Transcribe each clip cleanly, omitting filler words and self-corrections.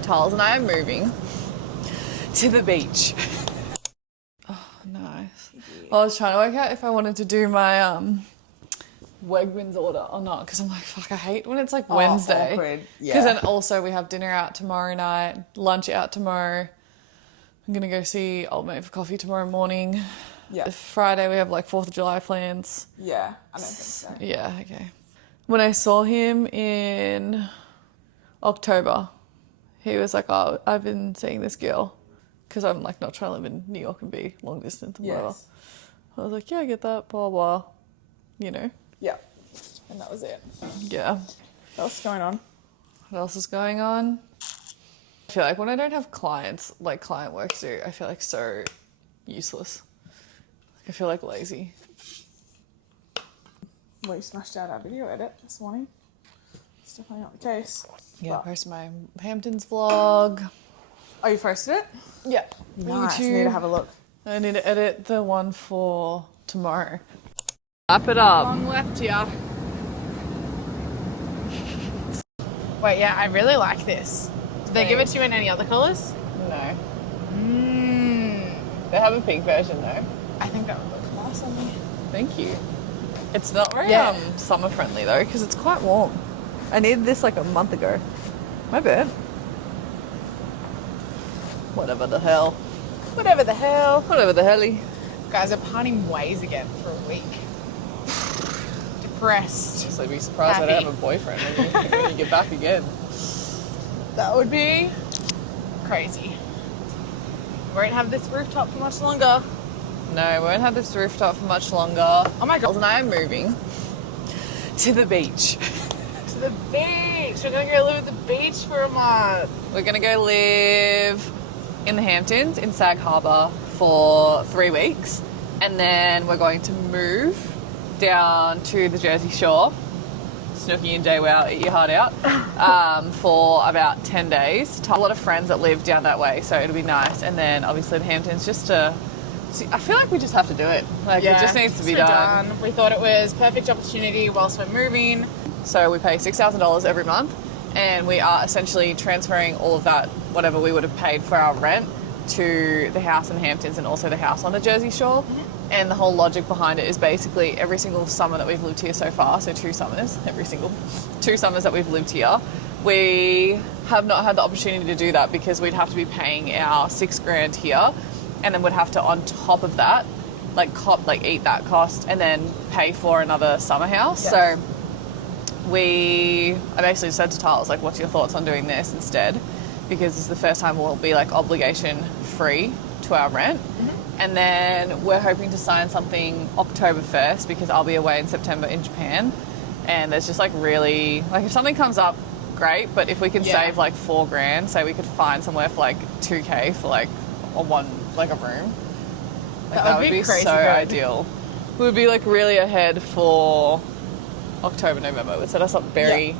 Tiles and I are moving to the beach. Oh, nice. Well, I was trying to work out if I wanted to do my Wegmans order or not, because I'm like, fuck, I hate when it's like Wednesday. Awkward. Yeah. Because then also we have dinner out tomorrow night, lunch out tomorrow. I'm going to go see Old Mate for coffee tomorrow morning. Yeah. Friday we have like 4th of July plans. Yeah, I don't think so. Yeah, okay. When I saw him in October, he was like, oh, I've been seeing this girl. Because I'm like not trying to live in New York and be long distance and whatever. Yes. I was like, yeah, I get that, blah, blah. You know? Yeah. And that was it. Yeah. What else is going on? What else is going on? I feel like when I don't have clients, like client work to do, I feel like so useless. I feel like lazy. Well, you smashed out our video edit this morning. It's definitely not the case. Yeah, I posted my Hamptons vlog. Oh, you posted it? Yeah. Nice. YouTube. Need to have a look. I need to edit the one for tomorrow. Wrap it up. Long left here. Wait, yeah, I really like this. Did they give it to you in any other colours? No. They have a pink version though. I think that would look nice on me. Thank you. It's not very Yeah. summer friendly though, because it's quite warm. I needed this like a month ago. My bad. Whatever the hell. Whatever the hell. Whatever the helly. Guys, I'm parting ways again for a week. Depressed. So be surprised I don't have a boyfriend when you get back again. That would be crazy. Won't have this rooftop for much longer. No, we won't have this rooftop for much longer. Oh my god. And I am moving to the beach. To the beach. We're gonna go live at the beach for a month. We're gonna go live in the Hamptons in Sag Harbor for 3 weeks, and then we're going to move down to the Jersey Shore, Snooki and JWoww, eat your heart out, for about 10 days. A lot of friends that live down that way, so it'll be nice. And then obviously the Hamptons, just to see, I feel like we just have to do it. Like it just needs to be done. We thought it was perfect opportunity whilst we're moving. So we pay $6,000 every month, and we are essentially transferring all of that, whatever we would have paid for our rent, to the house in Hamptons and also the house on the Jersey Shore. Mm-hmm. And the whole logic behind it is basically every single summer that we've lived here so far, so 2 summers, two summers that we've lived here, we have not had the opportunity to do that because we'd have to be paying our $6,000 here, and then would have to, on top of that, eat that cost and then pay for another summer house. Yes. So I basically said to Tiles, like, what's your thoughts on doing this instead? Because this is the first time we'll be like obligation free to our rent. Mm-hmm. And then we're hoping to sign something October 1st because I'll be away in September in Japan. And there's just like really, like if something comes up, great. But if we can save like $4,000, say we could find somewhere for like $2,000 for like a room. Like that would be so ideal. We would be like really ahead for October, November. It would set us up very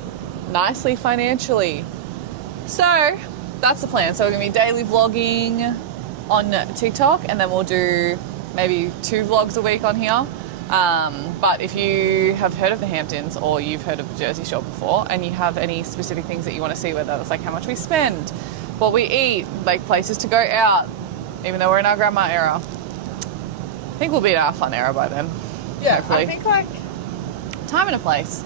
nicely financially. So that's the plan. So we're going to be daily vlogging on TikTok, and then we'll do maybe 2 vlogs a week on here. But if you have heard of the Hamptons or you've heard of the Jersey Shore before and you have any specific things that you want to see, whether it's like how much we spend, what we eat, like places to go out, even though we're in our grandma era, I think we'll be in our fun era by then. Yeah, hopefully. I think like Time and a place.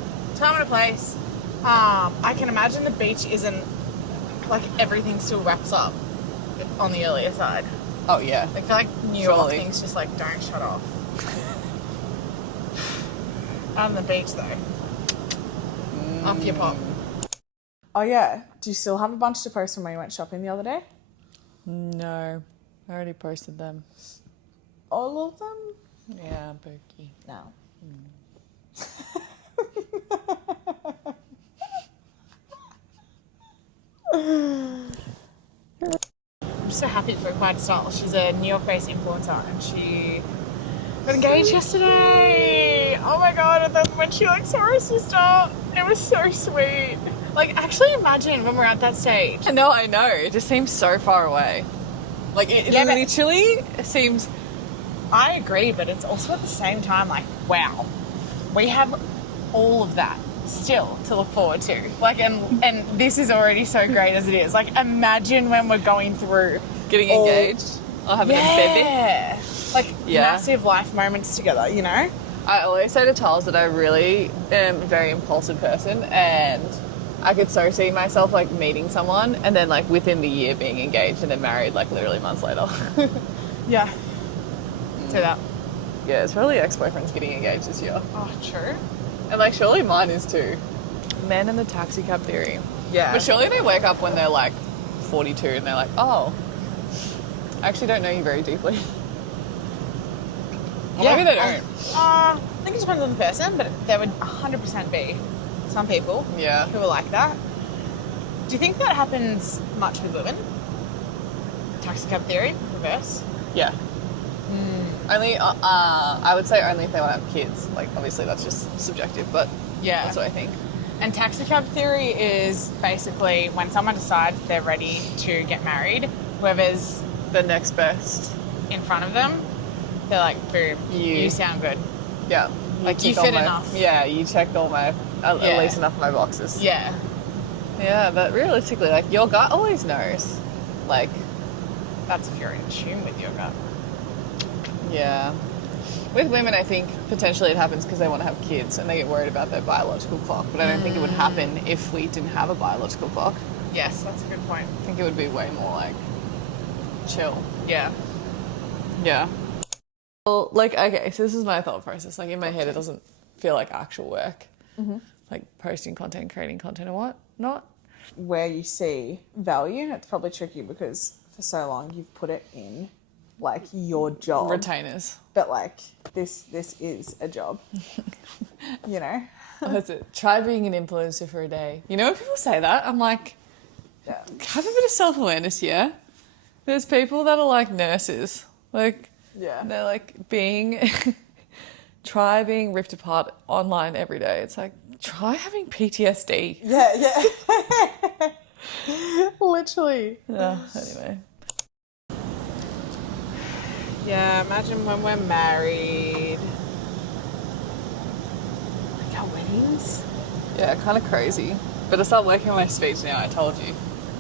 I can imagine the beach isn't like everything still wraps up on the earlier side. Oh yeah. I feel like New York things just like don't shut off. On the beach though. Off your pop. Oh yeah. Do you still have a bunch to post from when you went shopping the other day? No. I already posted them. All of them? Yeah, Pokey. No. I'm so happy for Quite Style. She's a New York-based influencer, and she got engaged yesterday. Oh my god! And then when she like saw her sister, it was so sweet. Like, actually, imagine when we're at that stage. No, I know. It just seems so far away. Like it literally seems. I agree, but it's also at the same time like, wow, we have all of that still to look forward to. Like, and this is already so great as it is. Like, imagine when we're going through Getting engaged or having a baby. Yeah. Like, massive life moments together, you know? I always say to Charles that I really am a very impulsive person, and I could so see myself like meeting someone and then like within the year being engaged and then married like literally months later. Yeah. Say that. Yeah, it's probably ex-boyfriends getting engaged this year. Oh, true. And like surely mine is too. Men and the taxi cab theory. Yeah. But surely they wake up when they're like 42 and they're like, oh, I actually don't know you very deeply. Or maybe they don't. I think it depends on the person, but there would 100% be some people who are like that. Do you think that happens much with women? Taxi cab theory, reverse? Yeah. Only, I would say only if they want to have kids. Like, obviously that's just subjective, but that's what I think. And taxi cab theory is basically when someone decides they're ready to get married, whoever's the next best in front of them, they're like, boom, you sound good. Yeah. Like, you fit enough. Yeah, you checked all my, at least enough of my boxes. Yeah. Yeah, but realistically, like, your gut always knows. Like, that's if you're in tune with your gut. Yeah. With women, I think potentially it happens because they want to have kids and they get worried about their biological clock. But I don't think it would happen if we didn't have a biological clock. Yes, that's a good point. I think it would be way more like chill. Yeah. Yeah. Well, like, okay, so this is my thought process. Like, in my head, it doesn't feel like actual work. Mm-hmm. Like posting content, creating content, and what not. Where you see value, it's probably tricky because for so long you've put it in like your job. Retainers. But like this is a job. You know? That's it. Try being an influencer for a day. You know when people say that? I'm like, have a bit of self-awareness here. There's people that are like nurses. Like, they're like try being ripped apart online every day. It's like, try having PTSD. Yeah. Literally. Yeah, anyway. Yeah, imagine when we're married. Like our weddings. Yeah, kind of crazy. But I start working on my speech now, I told you.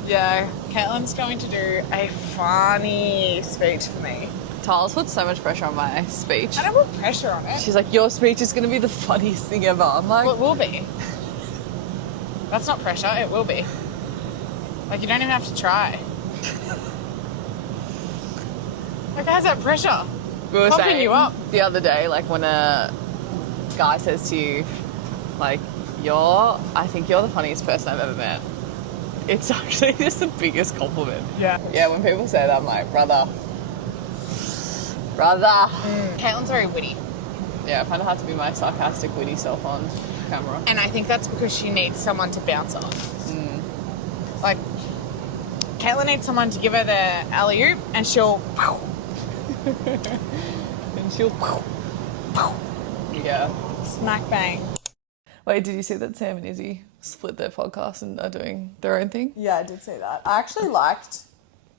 Yeah, Caitlin's going to do a funny speech for me. Tyler's put so much pressure on my speech. I don't put pressure on it. She's like, your speech is going to be the funniest thing ever. I'm like... Well, it will be. That's not pressure, it will be. Like, you don't even have to try. Like, how's that pressure? We were Pumping saying you up. the other day, like, when a guy says to you, like, I think you're the funniest person I've ever met. It's actually just the biggest compliment. Yeah. Yeah, when people say that, I'm like, brother. Caitlin's very witty. Yeah, I find it hard to be my sarcastic, witty self on camera. And I think that's because she needs someone to bounce off. Like, Caitlin needs someone to give her the alley-oop and she'll... And she'll... Yeah. Smack bang. Wait, did you see that Sam and Izzy split their podcast and are doing their own thing? Yeah, I did see that. I actually liked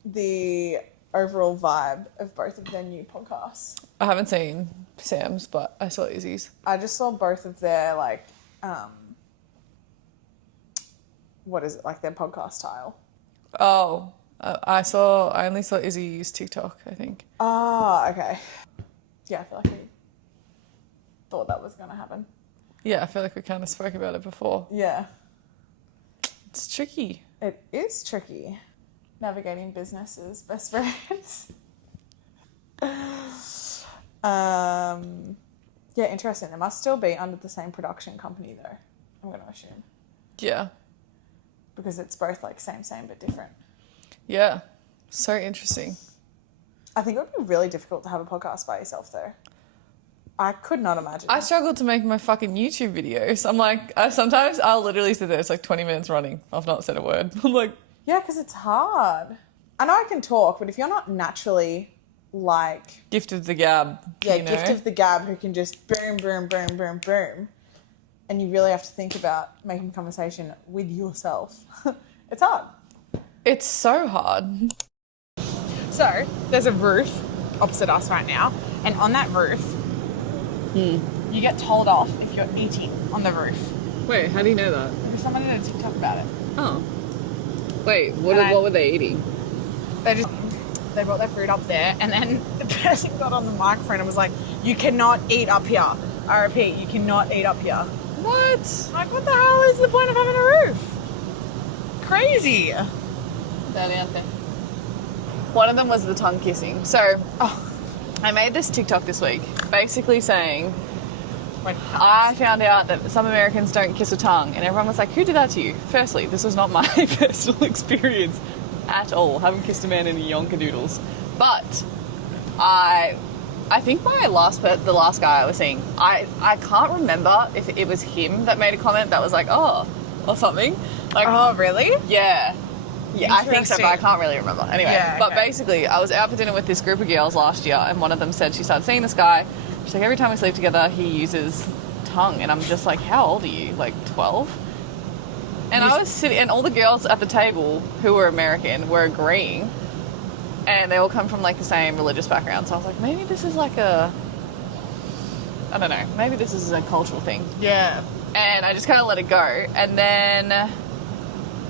the overall vibe of both of their new podcasts. I haven't seen Sam's, but I saw Izzy's. I just saw both of their, like, what is it, like their podcast style. Oh, I only saw Izzy's TikTok, I think. Ah, okay. Yeah, I feel like we thought that was going to happen. Yeah, I feel like we kind of spoke about it before. Yeah. It's tricky. It is tricky. Navigating businesses, best friends. Yeah, interesting. It must still be under the same production company though, I'm going to assume. Yeah. Because it's both like same but different. Yeah. So interesting. I think it would be really difficult to have a podcast by yourself though. I could not imagine. I struggle to make my fucking YouTube videos. I'm like, sometimes I'll literally sit there, it's like 20 minutes running. I've not said a word. I'm like... Yeah, because it's hard. I know I can talk, but if you're not naturally like... Gift of the gab. Yeah, you know? gift of the gab who can just boom, boom, boom, boom, boom. And you really have to think about making conversation with yourself. It's hard. It's so hard. So, there's a roof opposite us right now. And on that roof, you get told off if you're eating on the roof. Wait, how do you know that? Because someone did a TikTok about it. Oh. Wait, what were they eating? They brought their food up there, and then the person got on the microphone and was like, "You cannot eat up here. I repeat, you cannot eat up here." What? Like, what the hell is the point of having a roof? Crazy. One of them was the tongue kissing. So, I made this TikTok this week, basically saying, I found out that some Americans don't kiss a tongue, and everyone was like, who did that to you? Firstly, this was not my personal experience at all. Haven't kissed a man in yonkadoodles. But I think the last guy I was seeing, I can't remember if it was him that made a comment that was like, oh, or something. Like, oh, really? Yeah. Yeah, I think so, but I can't really remember. Anyway, But basically, I was out for dinner with this group of girls last year, and one of them said she started seeing this guy. She's like, every time we sleep together, he uses tongue. And I'm just like, how old are you? Like 12? And I was sitting, and all the girls at the table who were American were agreeing. And they all come from like the same religious background. So I was like, maybe this is like I don't know, maybe this is a cultural thing. Yeah. And I just kind of let it go. And then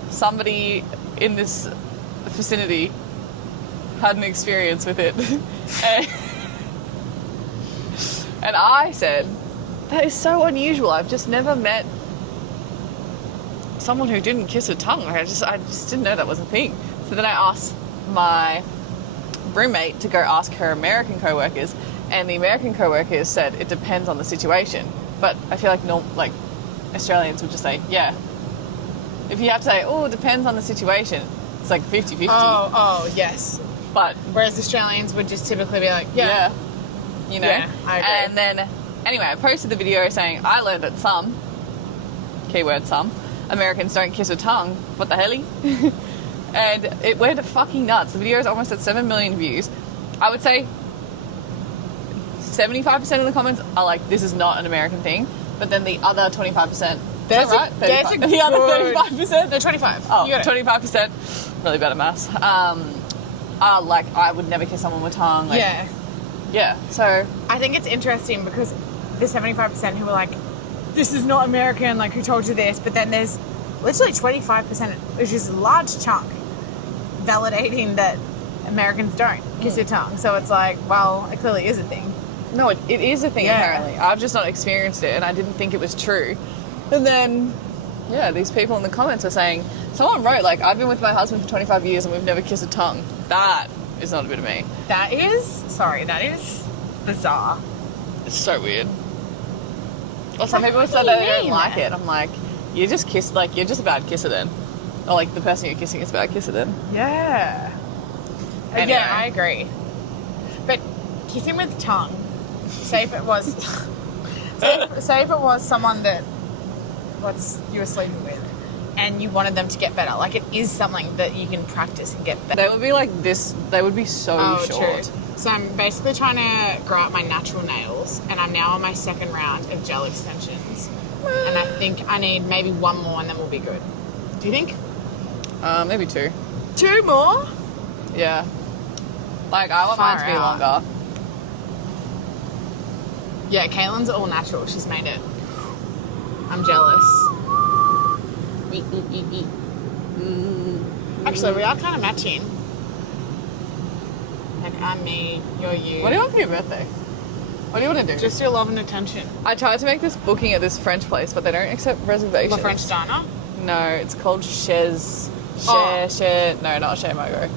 somebody in this vicinity had an experience with it. And I said, that is so unusual. I've just never met someone who didn't kiss a tongue. I just didn't know that was a thing. So then I asked my roommate to go ask her American co-workers, and the American co-workers said it depends on the situation. But I feel like Australians would just say, yeah. If you have to say, oh, it depends on the situation, it's like 50-50. Oh, yes. But whereas Australians would just typically be like, yeah. You know? Yeah, I agree. And then, anyway, I posted the video saying, I learned that some, keyword some, Americans don't kiss a tongue. What the hell? And it went fucking nuts. The video is almost at 7 million views. I would say 75% of the comments are like, this is not an American thing. But then the other 25%, that's right? The other 35%? No, 25. Oh, 25%, really bad at maths, are like, I would never kiss someone with tongue. Like, yeah, so I think it's interesting because the 75% who were like, this is not American, like, who told you this? But then there's literally 25%, which is a large chunk, validating that Americans don't kiss their tongue. So it's like, well, it clearly is a thing. No, it is a thing, apparently. I've just not experienced it, and I didn't think it was true. And then, these people in the comments are saying, someone wrote, like, I've been with my husband for 25 years and we've never kissed a tongue. That is not a bit of me. That is bizarre. It's so weird. Well, some people said that they don't like it. I'm like, you're just a bad kisser then. Or like the person you're kissing is a bad kisser then. Yeah. Anyway. Yeah, I agree. But kissing with tongue, say if it was someone that you were sleeping with and you wanted them to get better, like, it is something that you can practice and get better. They would be like this, they would be so short. True. So I'm basically trying to grow out my natural nails, and I'm now on my second round of gel extensions. And I think I need maybe one more and then we'll be good. Do you think? Maybe 2. 2 more? Yeah. Like, I want mine to be longer. Yeah, Caitlin's all natural. She's made it. I'm jealous. Actually, we are kind of matching. Like, I'm me, you're you. What do you want for your birthday? What do you want to do? Just your love and attention. I tried to make this booking at this French place, but they don't accept reservations. The French diner? No, it's called Chez... No, not Chez Margot.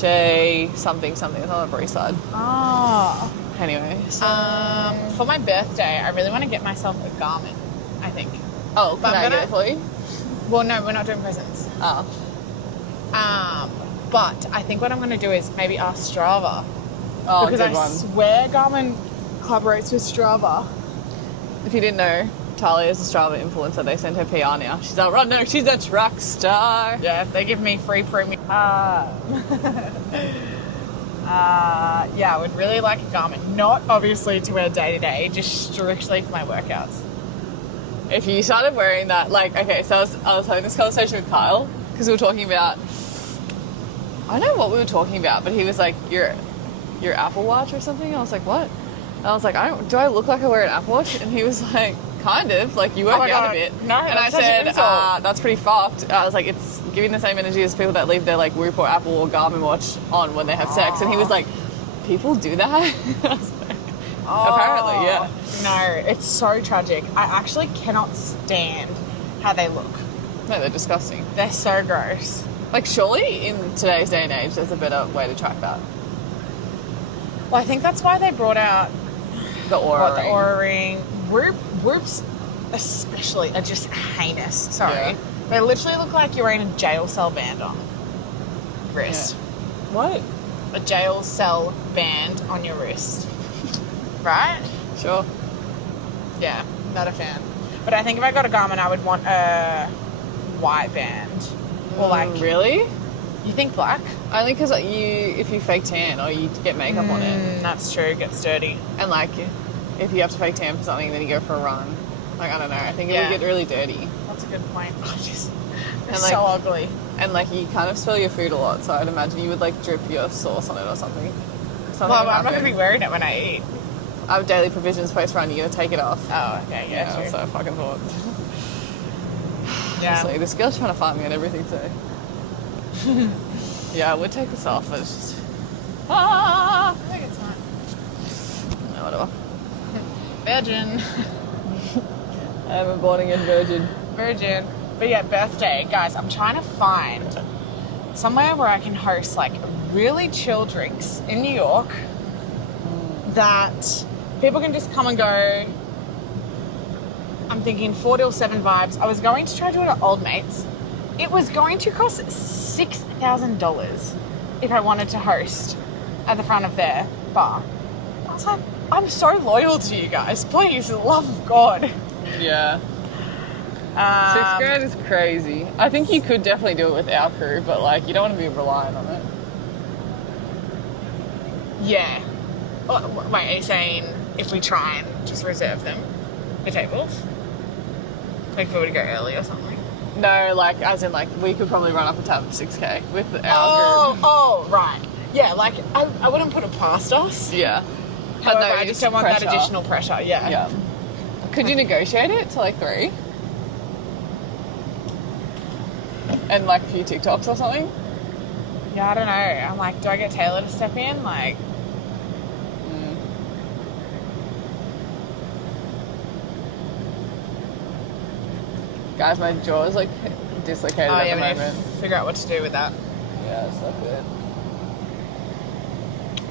Chez something. It's on the Upper East Side. Oh. Anyway, so... for my birthday, I really want to get myself a garment, I think. Oh, can I get it for you? Well, no, we're not doing presents. Oh. But I think what I'm going to do is maybe ask Strava. Oh, because I swear Garmin collaborates with Strava. If you didn't know, Tahlia is a Strava influencer. They send her PR now. She's a runner. She's a track star. Yeah, they give me free premium. Yeah, I would really like a Garmin. Not obviously to wear day to day, just strictly for my workouts. If you started wearing that, like, okay, so I was having this conversation with Kyle because we were talking about, I don't know what we were talking about, but he was like, your Apple Watch or something? I was like, what? And I was like, do I look like I wear an Apple Watch? And he was like, kind of. Like, you work my out God. a bit. No, and I that's such an said, insult. that's pretty fucked. I was like, it's giving the same energy as people that leave their, like, Whoop or Apple or Garmin watch on when they have sex. And he was like, people do that? I was like, apparently, yeah. No, it's so tragic. I actually cannot stand how they look. No, they're disgusting. They're so gross. Like, surely in today's day and age, there's a better way to track that. Well, I think that's why they brought out The Aura the Ring. Aura Ring. Whoops, especially, are just heinous. Sorry. Yeah. They literally look like you're wearing a jail cell band on wrist. What? A jail cell band on your wrist. Right? Sure. Yeah, not a fan. But I think if I got a Garmin, I would want a white band. Or like, Really? you think black? Only because if you fake tan or you get makeup on it, That's true, it gets dirty. and like if you have to fake tan for something, then you go for a run. Like, I don't know. I think it Yeah. would get really dirty, That's a good point. They're And, like, so ugly. and like you kind of spill your food a lot. So I'd imagine you would like drip your sauce on it or something. Something Well, would I'm not going to happen. be wearing it when I eat. I have daily provisions post run. You're gonna take it off. Oh, okay, yeah, true. So I fucking thought. Yeah. Honestly, this girl's trying to find me on everything today. Yeah, I would take this off, but it's just. I think it's fine. No, whatever. Virgin. I'm a born again virgin. Virgin. But yeah, birthday. Guys, I'm trying to find somewhere where I can host like really chill drinks in New York that people can just come and go. I'm thinking 4 till 7 vibes. I was going to try to do it at Old Mates. It was going to cost $6,000 if I wanted to host at the front of their bar. I was like, I'm so loyal to you guys. Please, for the love of God. Yeah. $6,000 is crazy. I think you could definitely do it with our crew, but like you don't want to be reliant on it. Yeah. Oh, wait, are you saying if we try and just reserve them for tables? Like if we were to go early or something? No, like as in like we could probably run up a tab of $6,000 with our group. Oh, right. Yeah, like I wouldn't put it past us. Yeah. However, no, I just don't want that additional pressure. Yeah. Yeah. Could you negotiate it to like 3? And like a few TikToks or something? Yeah, I don't know. I'm like, do I get Taylor to step in? Like, Guys, my jaw is like dislocated oh at yeah, the we need to moment. figure out what to do with that. Yeah, it's not good.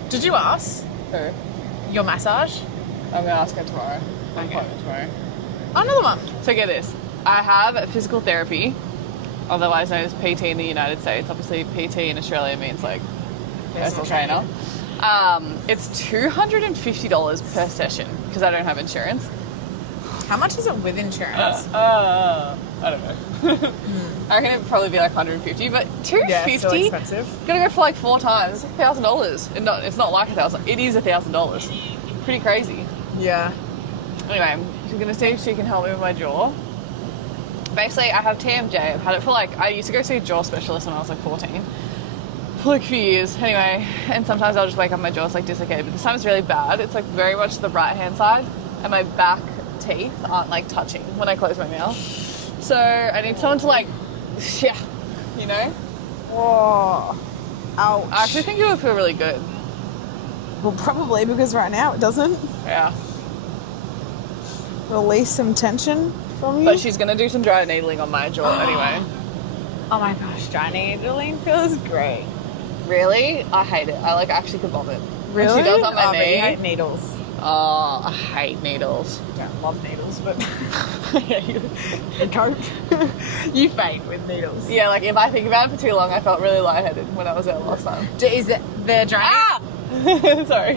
Did you ask Who? your massage? I'm gonna ask her tomorrow. Okay. Appointment tomorrow. Oh, another one. So get this. I have physical therapy, otherwise known as PT in the United States. Obviously, PT in Australia means like personal trainer. It's $250 per session because I don't have insurance. How much is it with insurance? I don't know. I reckon it'd probably be like 150, but $250. Yeah, it's still expensive. Gotta go for like 4 times. It's $1,000. It's not like $1,000. It is $1,000. Pretty crazy. Yeah. Anyway, she's gonna see if she can help me with my jaw. Basically, I have TMJ. I've had it for like, I used to go see a jaw specialist when I was like 14. For like a few years. Anyway, and sometimes I'll just wake up and my jaw's like dislocated, but this time it's really bad. It's like very much the right hand side, and my back teeth aren't like touching when I close my mouth. So I need someone to like, yeah, you know? Whoa. Ouch. I actually think it would feel really good. Well, probably because right now it doesn't. Yeah. Release some tension from you. But she's gonna do some dry needling on my jaw anyway. Oh my gosh, dry needling feels great. Really? I hate it. I like actually could vomit. Really? When she does on my But you knee. hate needles. Oh, I hate needles. I don't love needles, but you cope. You faint with needles. Yeah, like if I think about it for too long, I felt really lightheaded when I was there last time. Is it the dry? Ah! Sorry.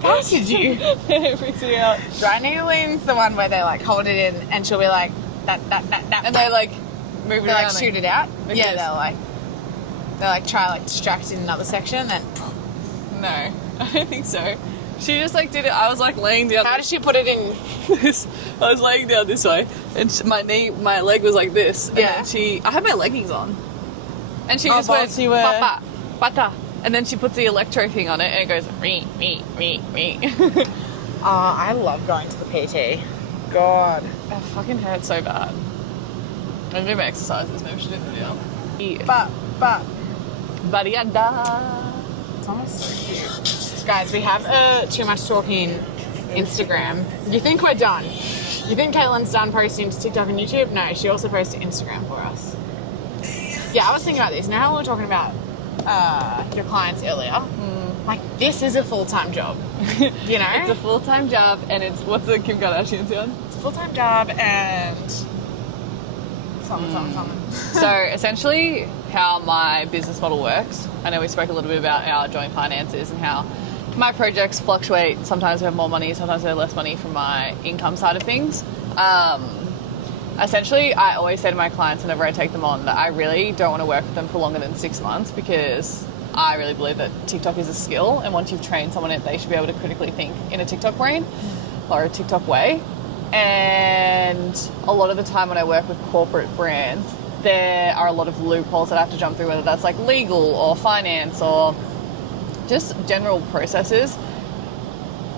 How did you? It freaks me out. Dry needling's the one where they like hold it in and she'll be like that. And they like move it they around. like shoot it out. Like Yeah, this. they like try like distract in another section. Then No, I don't think so. She just like did it. I was like laying down. how does she put it in? I was laying down this way, and my leg was like this. And Yeah. then I had my leggings on, and she Oh, just went whilst you were- papa, pata, and then she puts the electro thing on it, and it goes me. I love going to the PT. God. It fucking hurts so bad. I'm gonna do my exercises. Maybe we should do the video. But. Barianda. It's almost so cute. Guys, we have Too Much Talking Instagram. You think we're done? You think Caitlin's done posting to TikTok and YouTube? No, she also posts to Instagram for us. Yeah, I was thinking about this. Now we were talking about your clients earlier. Like, this is a full-time job. You know? It's a full-time job, and it's, what's the Kim Kardashian's one? It's a full-time job and something. So essentially how my business model works, I know we spoke a little bit about our joint finances and how my projects fluctuate. Sometimes we have more money, sometimes we have less money from my income side of things. Essentially, I always say to my clients whenever I take them on that I really don't want to work with them for longer than 6 months, because I really believe that TikTok is a skill, and once you've trained someone in it, they should be able to critically think in a TikTok brain or a TikTok way. And a lot of the time when I work with corporate brands, there are a lot of loopholes that I have to jump through, whether that's like legal or finance or just general processes.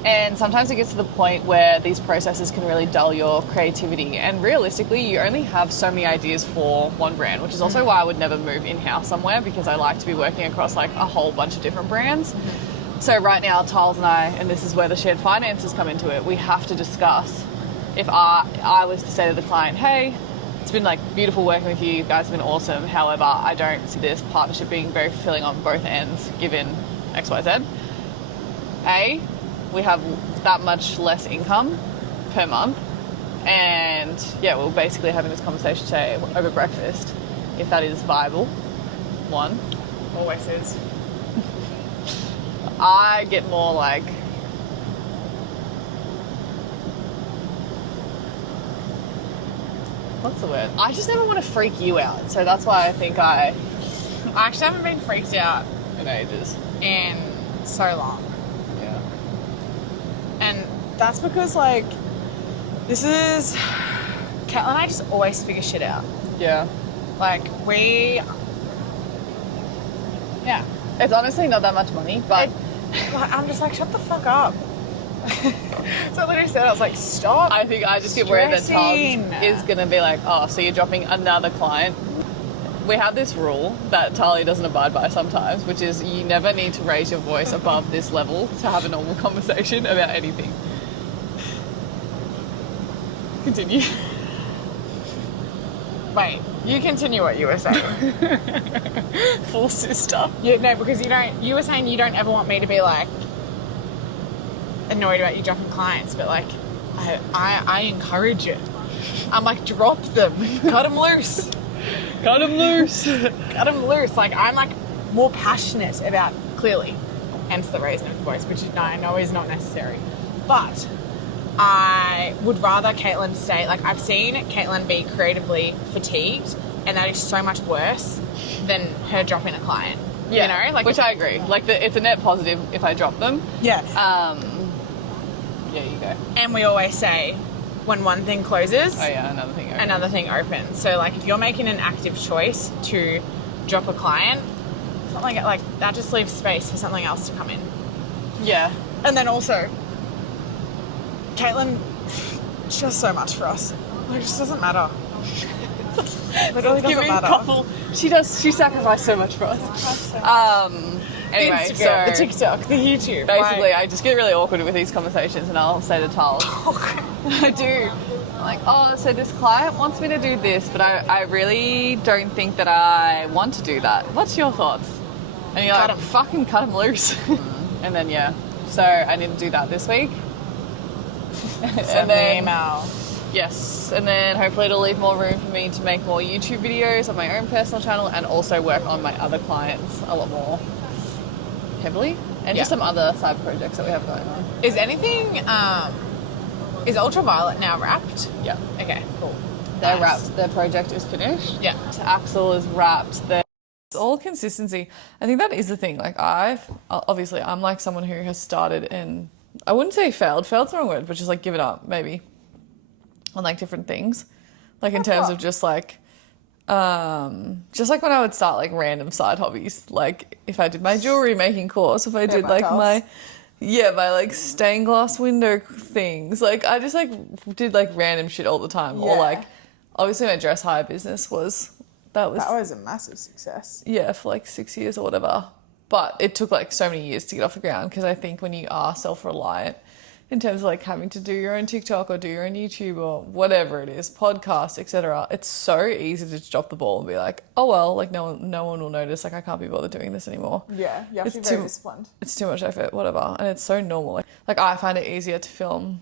And sometimes it gets to the point where these processes can really dull your creativity. And realistically, you only have so many ideas for one brand, which is also why I would never move in-house somewhere, because I like to be working across like a whole bunch of different brands. So right now, Tiles and I, and this is where the shared finances come into it, we have to discuss, if I was to say to the client, hey, it's been like beautiful working with you guys have been awesome. However, I don't see this partnership being very fulfilling on both ends given XYZ. A, we have that much less income per month. And yeah, we're basically having this conversation today over breakfast, if that is viable. One. Always is. I get more like, what's the word? I just never want to freak you out. So that's why I think I actually haven't been freaked out in ages. in so long. Yeah. And that's because, like, this is... Caitlin and I just always figure shit out. Yeah. Like, yeah. It's honestly not that much money, but... I'm just like, shut the fuck up. So I literally said, I was like, stop. I think I just get worried that stressing. Tahlia is going to be like, oh, so you're dropping another client. We have this rule that Tahlia doesn't abide by sometimes, which is you never need to raise your voice above this level to have a normal conversation about anything. Continue. Wait, you continue what you were saying. Full sister. Yeah, no, because you were saying you don't ever want me to be like annoyed about you dropping clients, but like I encourage it. I'm like, drop them, cut them loose. Cut them loose. Cut them loose. Like, I'm like more passionate about, clearly, hence the raising of the voice, which I know is not necessary. But I would rather Caitlin stay. Like, I've seen Caitlin be creatively fatigued, and that is so much worse than her dropping a client. Yeah, you know, like, which I agree. Like, it's a net positive if I drop them. Yeah. Yeah, you go. And we always say, when one thing closes, oh yeah, another thing opens. So, like, if you're making an active choice to drop a client, something like that just leaves space for something else to come in. Yeah. And then also, Caitlin, she does so much for us. Like, it just doesn't matter. Literally doesn't matter. She sacrificed so much for us. Anyway, Instagram, so the TikTok, the YouTube. basically, I just get really awkward with these conversations, and I'll say to Tal, I do. I'm like, oh, so this client wants me to do this, but I really don't think that I want to do that. What's your thoughts? And you're like, fucking cut him loose. And then, yeah. So I need to do that this week. Send an email. Yes, and then hopefully it'll leave more room for me to make more YouTube videos on my own personal channel and also work on my other clients a lot more heavily. And just some other side projects that we have going on. Is anything, is Ultraviolet now wrapped? Yeah. Okay, cool. They're wrapped. Their project is finished. Yeah. Axel is wrapped. It's all consistency. I think that is the thing. Like, obviously, I'm like someone who has started and I wouldn't say failed. Failed's the wrong word, but just like given up, maybe, on like different things. Like in terms of just like when I would start like random side hobbies. Like if I did my jewelry making course, if I did like my Yeah, by like stained glass window things. Like I just like did like random shit all the time. Or Yeah. like obviously my dress hire business was That was a massive success. yeah, for like 6 years or whatever. But it took like so many years to get off the ground because I think when you are self-reliant in terms of like having to do your own TikTok or do your own YouTube or whatever it is, podcast, etc., it's so easy to just drop the ball and be like, oh well, like no one will notice. Like I can't be bothered doing this anymore. Yeah, you have to be very disciplined. It's too much effort, whatever, and it's so normal. Like I find it easier to film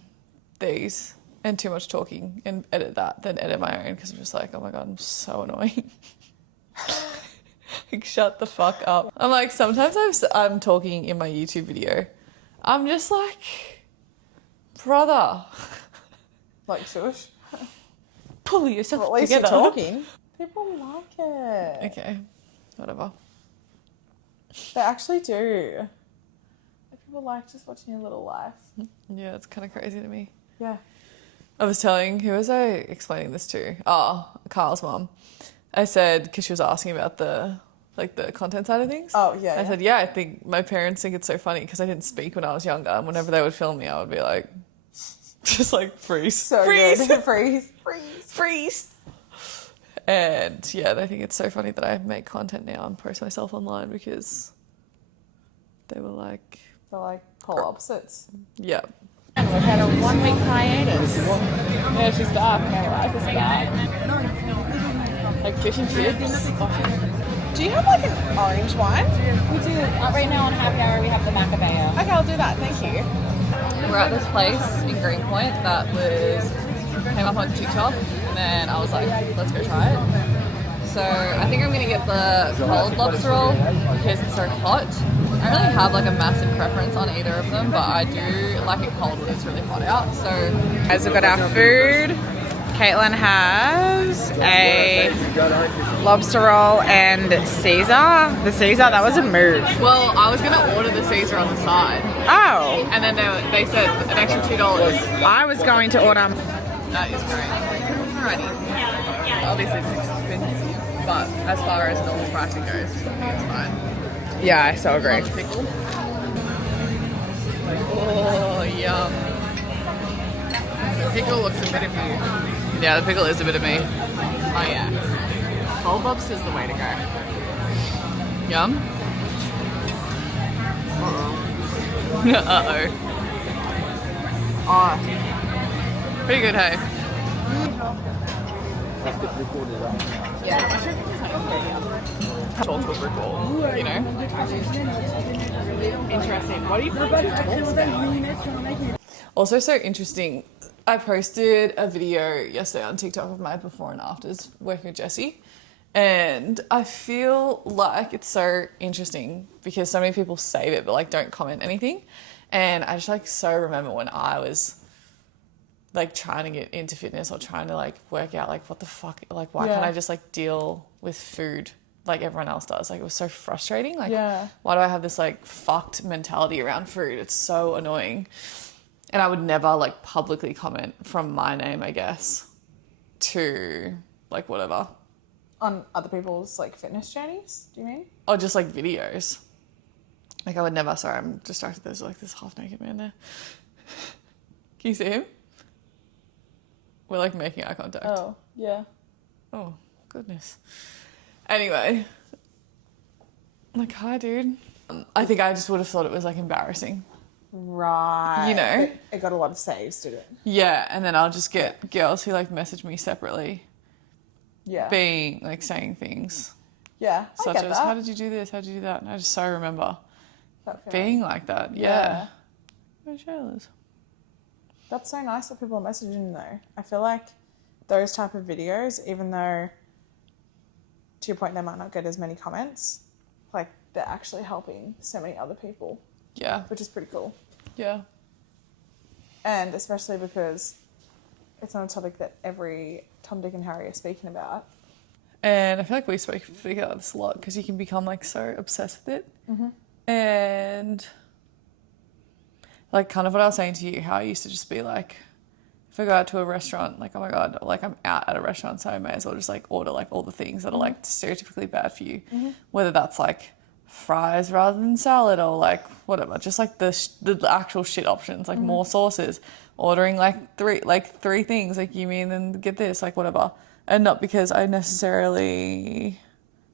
these and too much talking and edit that than edit my own because I'm just like, oh my god, I'm so annoying. Like shut the fuck up. I'm like sometimes I'm talking in my YouTube video. I'm just like, brother, Like shush. pull yourself Well, at least together. you're talking. People like it. Okay, whatever. They actually do. People like just watching your little life. Yeah, it's kind of crazy to me. Yeah. I was telling, who was I explaining this to? Oh, Carl's mum. I said, because she was asking about the content side of things. Oh, yeah. I said, yeah, I think my parents think it's so funny because I didn't speak when I was younger. And whenever they would film me, I would be like, just like, freeze. So freeze. good. Freeze. Freeze. And yeah, they think it's so funny that I make content now and post myself online because they were like, They're like polar opposites. yeah. We've had a 1 week hiatus. Yeah, she's back. My life is back. Like fish and chips. Do you have like an orange wine? We do. Right now on happy hour, we have the Macabeo. Okay, I'll do that. Thank you. We're at this place in Greenpoint that came up on TikTok, and then I was like, let's go try it. So I think I'm gonna get the cold lobster roll because it's so hot. I don't really have like a massive preference on either of them, but I do like it cold when it's really hot out. So Guys, we've got our food. Caitlin has a lobster roll and Caesar. The Caesar, that was a move. well, I was gonna order the Caesar on the side, Oh, and then they said an extra $2. I was going to order. That is great. Alrighty. Obviously it's expensive, but as far as normal pricing goes, I think it's fine. Yeah, I so agree. Pickle. Oh, yum. The pickle looks a bit of you. Yeah, the pickle is a bit of me. Oh yeah, cold lobster's the way to go. Yum. Uh-oh. Oh, Pretty good, hey? Chocolate brick wall, you know? interesting. What do you think? Also so interesting, I posted a video yesterday on TikTok of my before and afters working with Jessie, and I feel like it's so interesting because so many people save it but like don't comment anything, and I just like so remember when I was like trying to get into fitness or trying to like work out like what the fuck, like why can't I just like deal with food like everyone else does? Like it was so frustrating. Like why do I have this like fucked mentality around food? It's so annoying. And I would never like publicly comment from my name, I guess, to like whatever. On other people's like fitness journeys, do you mean? Or just like videos. Like I would never, sorry, I'm distracted. There's like this half naked man there. Can you see him? We're like making eye contact. Oh, yeah. Oh, goodness. Anyway. Like, hi, dude. I think I just would have thought it was like embarrassing. Right. You know? It got a lot of saves, did it? Yeah, and then I'll just get girls who like message me separately, Yeah. being like saying things Yeah, I such get as, that. how did you do this? How did you do that? And I just so remember That feeling. being like that. Yeah. Where's Shayla's? That's so nice that people are messaging though. I feel like those type of videos, even though to your point they might not get as many comments, like they're actually helping so many other people, Yeah. which is pretty cool. Yeah. And especially because it's not a topic that every Tom, Dick and Harry are speaking about. And I feel like we speak about this a lot because you can become like so obsessed with it. Mm-hmm. And like kind of what I was saying to you, how I used to just be like, if I go out to a restaurant, like, oh my God, like I'm out at a restaurant, so I may as well just like order like all the things that are like stereotypically bad for you. Mm-hmm. Whether that's like fries rather than salad, or like whatever, just like the actual shit options, like more sauces, ordering like three things, like you mean then get this, like whatever. And not because I necessarily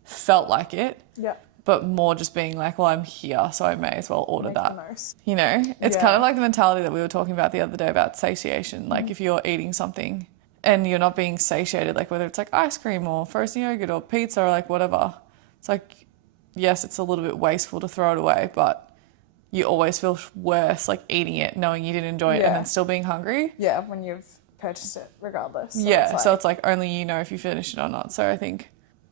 felt like it, Yeah. but more just being like, well, I'm here, so I may as well order Make that. the most. You know, it's kind of like the mentality that we were talking about the other day about satiation. Like if you're eating something and you're not being satiated, like whether it's like ice cream or frozen yogurt or pizza or like whatever, it's like, yes, it's a little bit wasteful to throw it away, but you always feel worse like eating it, knowing you didn't enjoy it and then still being hungry. Yeah, when you've purchased it regardless. So it's like only you know if you finish it or not. So I think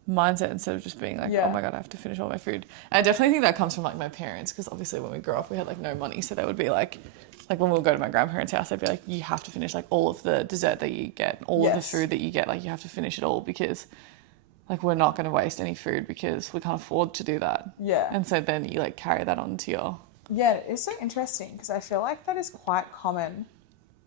mindset instead of just being like, oh my God, I have to finish all my food. And I definitely think that comes from like my parents, because obviously when we grew up we had like no money, so they would be like when we'll go to my grandparents' house, they'd be like, you have to finish like all of the dessert that you get, all of the food that you get, like you have to finish it all, because like we're not going to waste any food because we can't afford to do that. Yeah. And so then you like carry that on to your... Yeah, it's so interesting because I feel like that is quite common,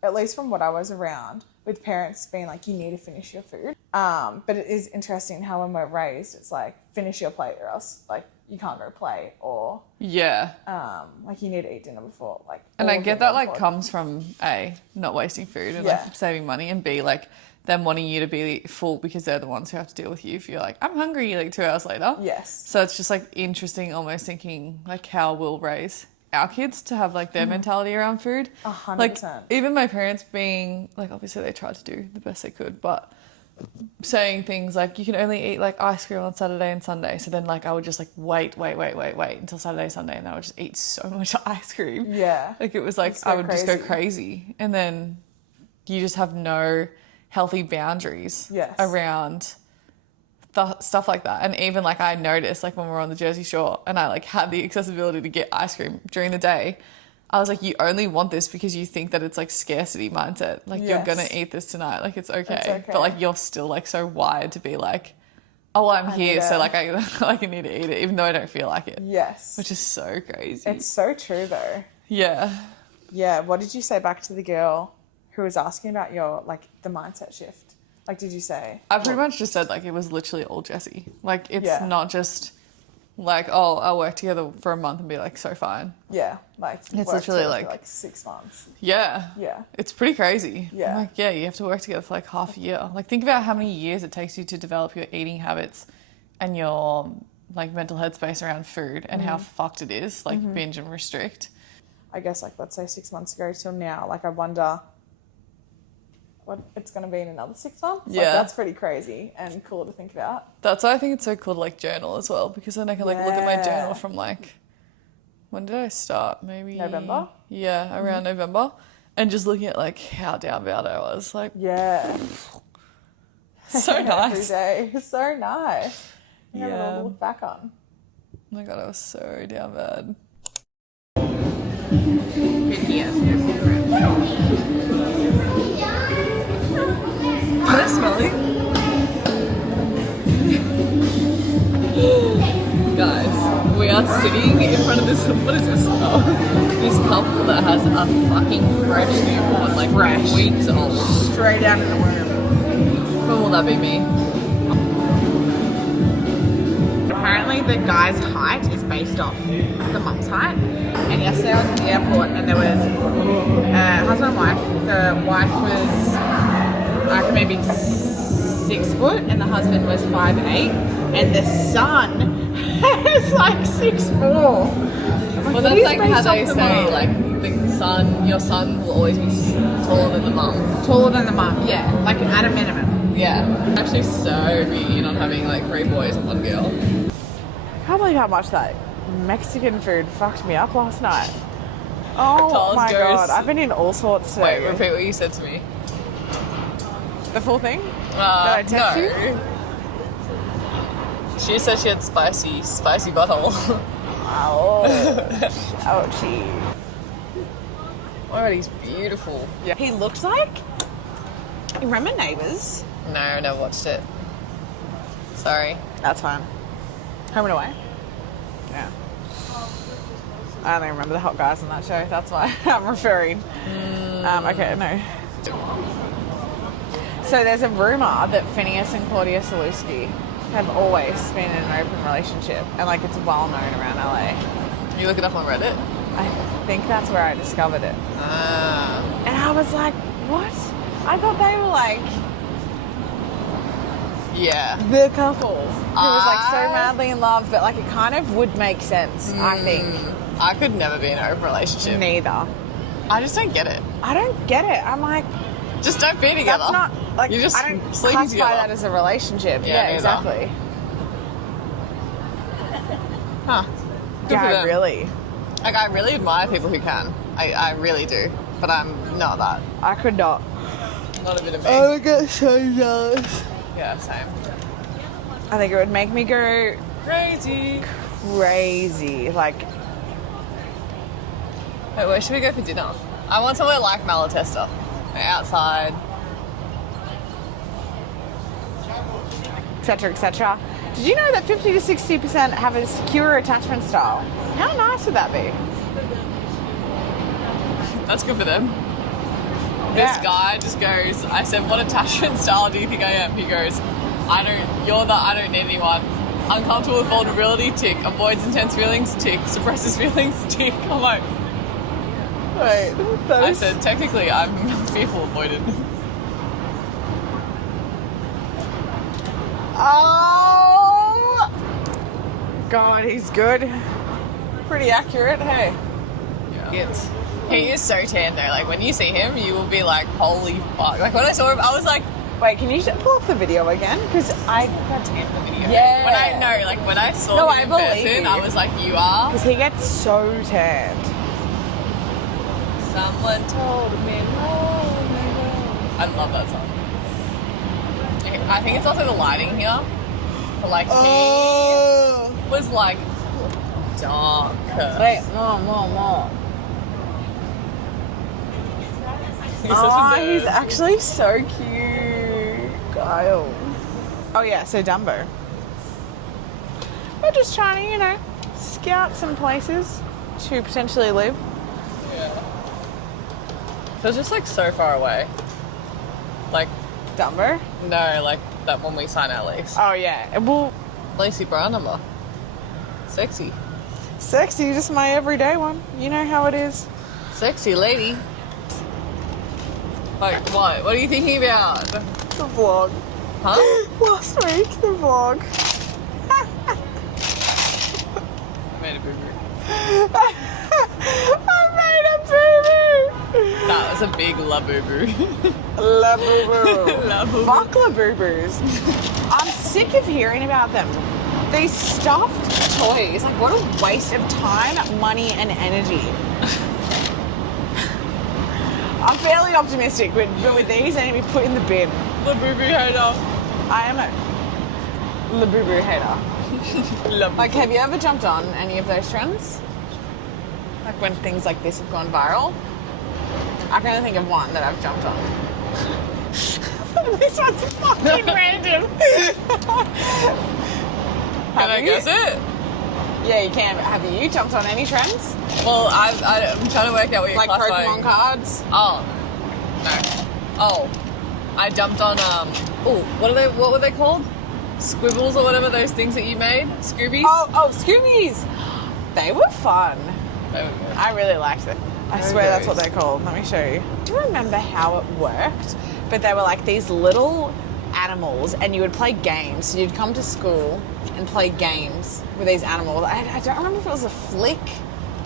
at least from what I was around, with parents being like, you need to finish your food. But it is interesting how when we're raised, it's like, finish your plate or else like you can't go play, or like you need to eat dinner before. Like, and I get that like comes from A, not wasting food and like saving money, and B, like them wanting you to be full because they're the ones who have to deal with you if you're like, I'm hungry, like 2 hours later. Yes. So it's just like interesting almost thinking like how we'll raise our kids to have like their mentality around food. 100%. Like even my parents being like, obviously they tried to do the best they could, but saying things like you can only eat like ice cream on Saturday and Sunday. So then like I would just like wait until Saturday, Sunday, and I would just eat so much ice cream. Yeah. Like it was like I would just go crazy. And then you just have no healthy boundaries around stuff like that. And even like I noticed like when we were on the Jersey Shore and I like had the accessibility to get ice cream during the day, I was like, you only want this because you think that it's like scarcity mindset. Like you're going to eat this tonight. Like it's okay. But like you're still like so wired to be like, oh, well, I'm here. So like I need to eat it even though I don't feel like it. Yes. Which is so crazy. It's so true though. Yeah. Yeah. What did you say back to the girl who was asking about your, like the mindset shift? Like, did you say? I pretty much just said like it was literally all Jessie. Like it's not just like, oh, I'll work together for a month and be like so fine. Yeah, like it's literally like 6 months. Yeah. Yeah. It's pretty crazy. Yeah. I'm like, yeah, you have to work together for like half a year. Like think about how many years it takes you to develop your eating habits and your like mental headspace around food and how fucked it is, like binge and restrict. I guess like let's say 6 months ago till now, like I wonder what it's going to be in another 6 months. Yeah. Like, that's pretty crazy and cool to think about. That's why I think it's so cool to like journal as well, because then I can like look at my journal from like, when did I start? Maybe November? Yeah, around November. And just looking at like how down bad I was. Like, yeah. So nice. Every day. So nice. You have it all Yeah. to look back on. Oh my God, I was so down bad. Are they smelly? Guys, we are sitting in front of this, what is this? Oh, this couple that has a fucking fresh newborn, like weeks old. Straight out of the womb. When will that be me? Apparently the guy's height is based off the mum's height. And yesterday I was at the airport and there was a husband and wife. The wife was, I reckon maybe 6 foot and the husband was 5'8", and the son is like 6'4". Well, that's like how they say, like, your son will always be taller than the mum. Taller than the mum, yeah. Like at a minimum. Yeah. I'm actually so keen on having like 3 boys and 1 girl. I can't believe how much that Mexican food fucked me up last night. Oh Charles my goes- God, I've been in all sorts today. Wait, repeat what you said to me. The full thing? Did I text you? She said she had spicy butthole. Oh, ouchie. Oh my God, he's beautiful. Yeah. He looks like... You remember Neighbours? No, I never watched it. Sorry. That's fine. Home and Away? Yeah. I only remember the hot guys on that show. That's why I'm referring. Okay, no. So there's a rumour that Phineas and Claudia Salewski have always been in an open relationship, and like it's well known around LA. You look it up on Reddit? I think that's where I discovered it. Ah. And I was like, what? I thought they were like Yeah. the couple who was like so madly in love, but like it kind of would make sense, I think. I could never be in an open relationship. Neither. I just don't get it. I don't get it. I'm like, Just don't be together. that's not like You're just I don't sleeping classify together. that as a relationship. Yeah, Yeah, neither. exactly. Huh. Good for Yeah, them. really. Like, I really admire people who can. I really do. But I'm not that. I could not. Not a bit of me. I would get so jealous. Yeah, same. I think it would make me go Crazy. crazy. Like, Wait, where should we go for dinner? I want somewhere like Malatesta. Like outside. etc., etc. Did you know that 50 to 60% have a secure attachment style? How nice would that be? That's good for them. Yeah. This guy just goes, I said, what attachment style do you think I am? He goes, I don't need anyone. Uncomfortable with vulnerability, tick. Avoids intense feelings, tick. Suppresses feelings, tick. I'm like, Wait, I said, technically, I'm fearful avoidant. Oh! God, he's good. Pretty accurate, hey? Yeah. He is so tan though. Like when you see him, you will be like, holy fuck. Like when I saw him, I was like, Wait, can you pull up the video again? Because I got tan in the video. Yeah. When I saw No, him I in believe person, you. I was like, you are. Because he gets so tanned. Someone told me no. I love that song. I think it's also the lighting here. But like he was like dark. Wait, more. He's such a nerd. He's actually so cute. Kyle. Oh yeah, so Dumbo. We're just trying to, scout some places to potentially live. Yeah. So it's just like so far away. Like, Dumbo? no, like that when we sign our lease. Oh yeah. Well, Lacey Brown number. Sexy. sexy, just my everyday one. You know how it is. Sexy lady. Like, what? What are you thinking about? The vlog. Huh? Last week, the vlog. Made a boo-boo. I made a boo-boo. That was a big la boo-boo. La boo-boo. La boo-boo. Fuck la boo-boos. I'm sick of hearing about them. These stuffed toys. Like, what a waste of time, money, and energy. I'm fairly optimistic, but with these, they need to be put in the bin. La boo-boo hater. I am a la boo-boo hater. La boo-boo. Like, have you ever jumped on any of those trends? Like when things like this have gone viral? I can only think of one that I've jumped on. This one's fucking random. Can I guess it? Yeah, you can. Have you jumped on any trends? Well, I'm trying to work out what you're Like classifying. Pokemon cards? Oh. No. Oh. I jumped on, what were they called? Squibbles or whatever, those things that you made? Scoobies? Oh, Scoobies! They were fun. They were good. I really liked it. I Very swear that's good. what they're called. Let me show you. Do you remember how it worked? But they were like these little animals, and you would play games. So you'd come to school and play games with these animals. I don't remember if it was a flick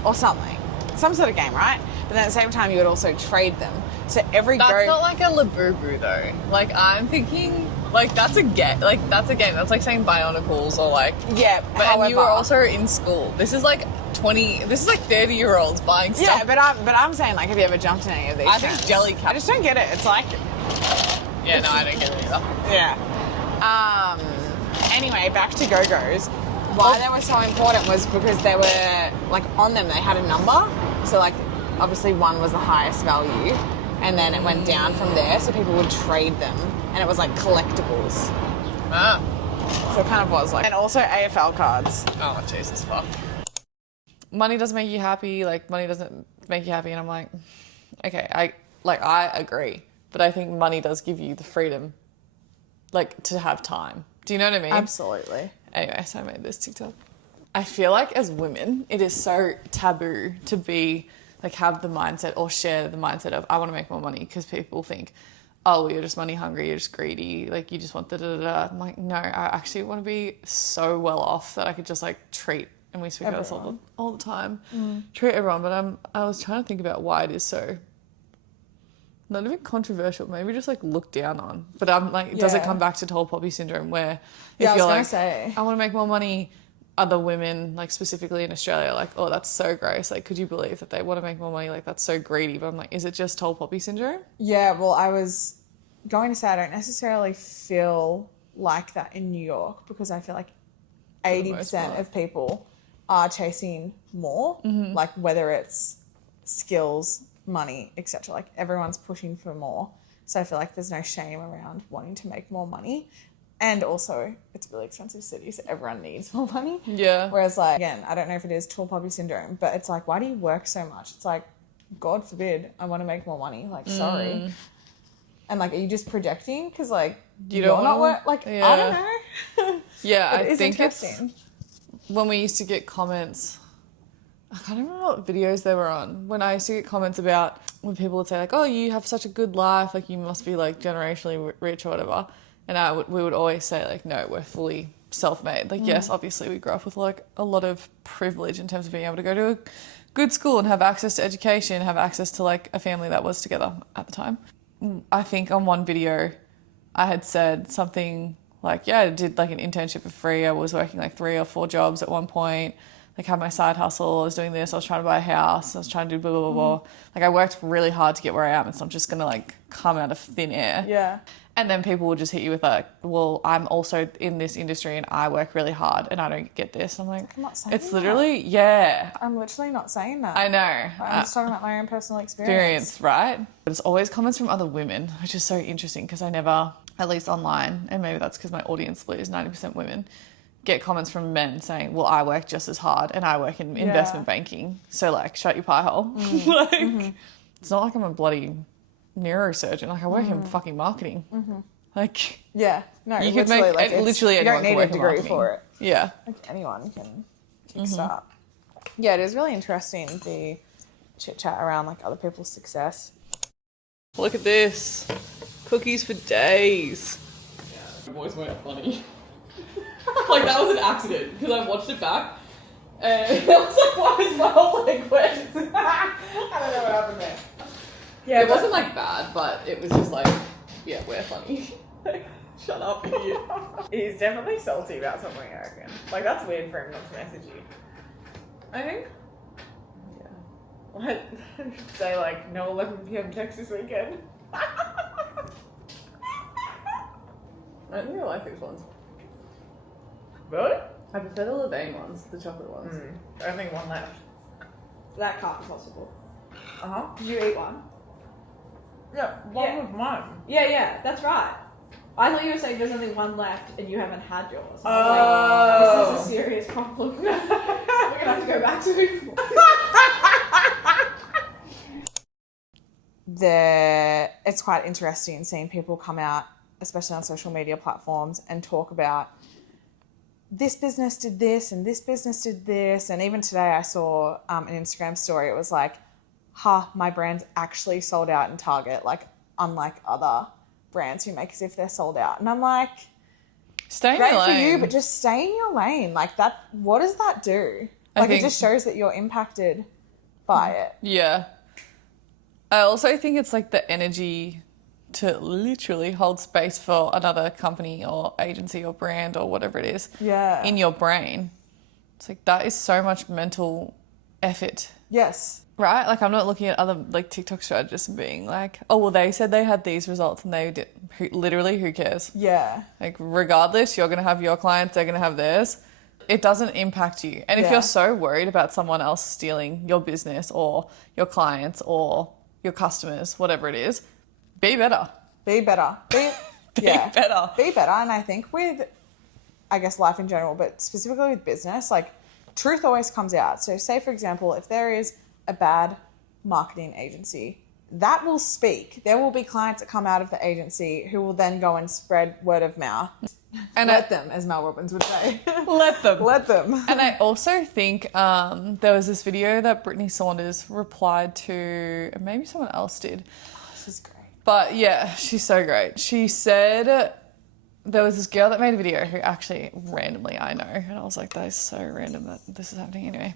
or something. Some sort of game, right? But then at the same time, you would also trade them. So every That's not like a Labubu though. Like I'm thinking, like that's a game. Like that's a game. That's like saying Bionicles or like. Yeah, But however, and you were also in school. This is like 20. This is like 30-year-olds buying stuff. Yeah, but I'm saying, like, have you ever jumped in any of these? I think trends? Jellycat. I just don't get it. It's like, Yeah, no, I don't get it either. yeah. Anyway, back to Go-Go's. Why they were so important was because they were, like, on them, they had a number. So, like, obviously one was the highest value. And then it went down from there, so people would trade them. And it was, like, collectibles. Ah. So it kind of was, like... And also AFL cards. Oh, Jesus, fuck. Money doesn't make you happy. Like, money doesn't make you happy. And I'm like, okay, I agree. But I think money does give you the freedom, like, to have time Do you know what I mean? Absolutely. Anyway, so I made this TikTok. I feel like as women, it is so taboo to be like have the mindset or share the mindset of I want to make more money, because people think, oh, well, you're just money hungry, you're just greedy, like you just want the da-da-da. I'm like, no, I actually want to be so well off that I could just like treat, and we speak about this all the time, treat everyone. But I was trying to think about why it is so not even controversial, maybe just like looked down on. But I'm like, does it come back to tall poppy syndrome where if you're like, I want to make more money, other women, like specifically in Australia, like, oh, that's so gross. Like, could you believe that they want to make more money? Like, that's so greedy. But I'm like, is it just tall poppy syndrome? Yeah, well, I was going to say I don't necessarily feel like that in New York, because I feel like 80% of people are chasing more, like whether it's skills, money, etc. Like everyone's pushing for more. So I feel like there's no shame around wanting to make more money. And also, it's a really expensive city, so everyone needs more money. Yeah. Whereas, like, again, I don't know if it is tall poppy syndrome, but it's like, why do you work so much? It's like, God forbid, I want to make more money. Like, sorry. And, like, are you just projecting? Because, like, you don't not work. Like, yeah. I don't know. Yeah, I it's think interesting. it's when we used to get comments. I can't remember what videos they were on. When I used to get comments about when people would say, like, oh, you have such a good life. Like, you must be, like, generationally rich or whatever. And we would always say, like, no, we're fully self-made. Like, yes, obviously we grew up with, like, a lot of privilege in terms of being able to go to a good school and have access to education, have access to, like, a family that was together at the time. I think on one video I had said something like, yeah, I did, like, an internship for free. I was working, like, 3 or 4 jobs at one point. Like, had my side hustle. I was doing this. I was trying to buy a house. I was trying to do blah, blah, blah, blah. Like, I worked really hard to get where I am. It's not just going to, like, come out of thin air. Yeah. And then people will just hit you with like, well, I'm also in this industry and I work really hard and I don't get this. I'm like, I'm not saying it's literally, yeah. I'm literally not saying that. I know. I'm just talking about my own personal experience. Right? But it's always comments from other women, which is so interesting because I never, at least online, and maybe that's because my audience split is 90% women, get comments from men saying, well, I work just as hard and I work in investment banking. So like, shut your pie hole. Like, it's not like I'm a bloody neurosurgeon. Like, I work in fucking marketing. Like, yeah, no, you could make like literally you anyone don't need can a work in degree marketing. for it. Yeah, like anyone can kickstart. Yeah, it is really interesting, the chit chat around like other people's success. look at this, cookies for days. Yeah, the voice weren't funny. Like, that was an accident because I watched it back and I was like, why is my whole leg wet? I don't know what happened there. Yeah, it wasn't like bad, but it was just like, yeah, we're funny. Shut up, idiot. He's definitely salty about something, I reckon. Like, that's weird for him not to message you. I think. Yeah. What? I should say, like, no 11 p.m. text this weekend. I don't think I like these ones. Really? I prefer the Levain ones, the chocolate ones. Only one left. That can't be possible. Uh-huh. Did you eat one? Yeah, one was mine. Yeah, that's right. I thought you were saying there's only one left and you haven't had yours. Oh. Like, this is a serious problem. We're going to have to go back to it. It's quite interesting seeing people come out, especially on social media platforms, and talk about this business did this and this business did this. And even today I saw an Instagram story. It was like, my brand's actually sold out in Target, like unlike other brands who make as if they're sold out. And I'm like, Stay in great your for lane. you, but just stay in your lane. Like that, what does that do? Like it just shows that you're impacted by it. Yeah. I also think it's like the energy to literally hold space for another company or agency or brand or whatever it is in your brain. It's like that is so much mental effort. Yes. Right? Like, I'm not looking at other like TikTok strategists and being like, oh, well, they said they had these results and they did. Who cares? Yeah. Like, regardless, you're going to have your clients, they're going to have theirs. It doesn't impact you. And if you're so worried about someone else stealing your business or your clients or your customers, whatever it is, be better. Be better. Be better. Be better. And I think with, I guess, life in general, but specifically with business, like, truth always comes out. So say, for example, if there is a bad marketing agency, that will speak. There will be clients that come out of the agency who will then go and spread word of mouth. And Let them, as Mel Robbins would say. let them. Let them. And I also think there was this video that Brittany Saunders replied to, and maybe someone else did. She's great. But yeah, she's so great. She said there was this girl that made a video who actually randomly I know. And I was like, that is so random that this is happening anyway.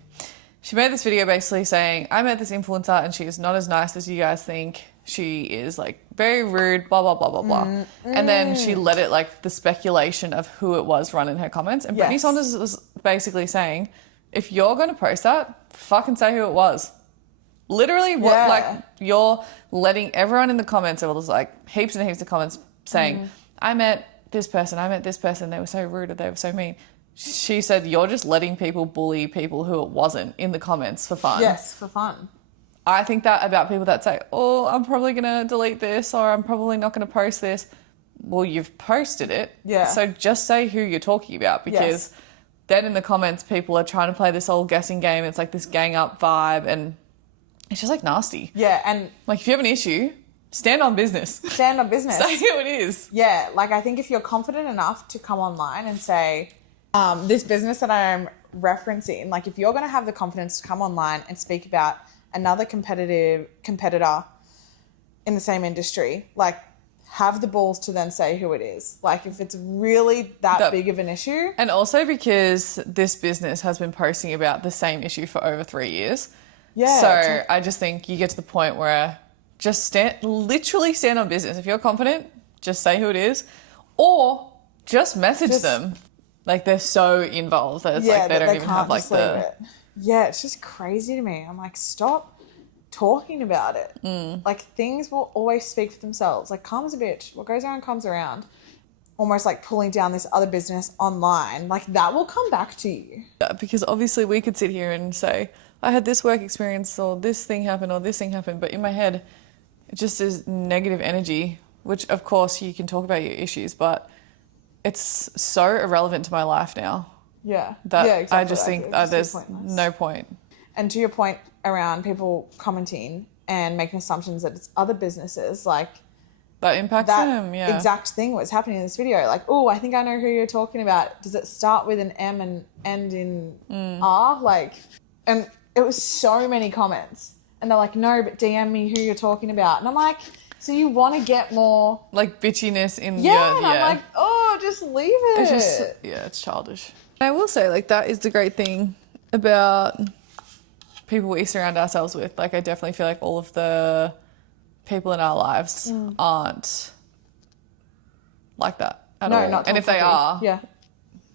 She made this video basically saying, I met this influencer and she is not as nice as you guys think. She is like very rude, blah, blah, blah, blah, blah. And then she let it like the speculation of who it was run in her comments. And Brittany Saunders was basically saying, if you're going to post that, fucking say who it was. Literally, what like you're letting everyone in the comments, there was like heaps and heaps of comments saying, I met this person, they were so rude or they were so mean. She said, you're just letting people bully people who it wasn't in the comments for fun. Yes, for fun. I think that about people that say, oh, I'm probably going to delete this or I'm probably not going to post this. Well, you've posted it. Yeah. So just say who you're talking about because then in the comments, people are trying to play this whole guessing game. It's like this gang up vibe and it's just like nasty. Yeah, and like if you have an issue, stand on business. Stand on business. Say who it is. Yeah, like I think if you're confident enough to come online and say, this business that I am referencing, like if you're going to have the confidence to come online and speak about another competitor in the same industry, like have the balls to then say who it is. Like if it's really that big of an issue. And also because this business has been posting about the same issue for over 3 years. Yeah. So I just think you get to the point where just literally stand on business. If you're confident, just say who it is or just message them. Like they're so involved that it's like they don't even have like the... Yeah, it's just crazy to me. I'm like, stop talking about it. Like things will always speak for themselves. Like karma's a bitch. What goes around comes around. Almost like pulling down this other business online. Like that will come back to you. Yeah, because obviously we could sit here and say, I had this work experience or this thing happened or this thing happened. But in my head, it just is negative energy, which of course you can talk about your issues, but it's so irrelevant to my life now. Yeah. That exactly. I just think there's no point. And to your point around people commenting and making assumptions that it's other businesses, like that impacts them, yeah. Exact thing was happening in this video. Like, oh, I think I know who you're talking about. Does it start with an M and end in R? Like, and it was so many comments. And they're like, no, but DM me who you're talking about. And I'm like, so you want to get more... like bitchiness in and I'm like, oh, just leave it. It's just, it's childish. I will say, like, that is the great thing about people we surround ourselves with. Like, I definitely feel like all of the people in our lives aren't like that at all. Not and if they are,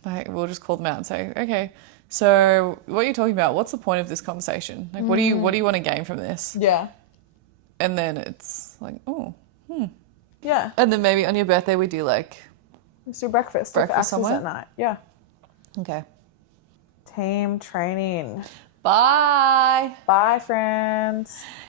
like, we'll just call them out and say, okay, so what are you talking about? What's the point of this conversation? Like, what do you want to gain from this? Yeah. And then it's like, Yeah. And then maybe on your birthday we do like... let's do breakfast. Breakfast somewhere? At night. Yeah. Okay. Team training. Bye. Bye, friends.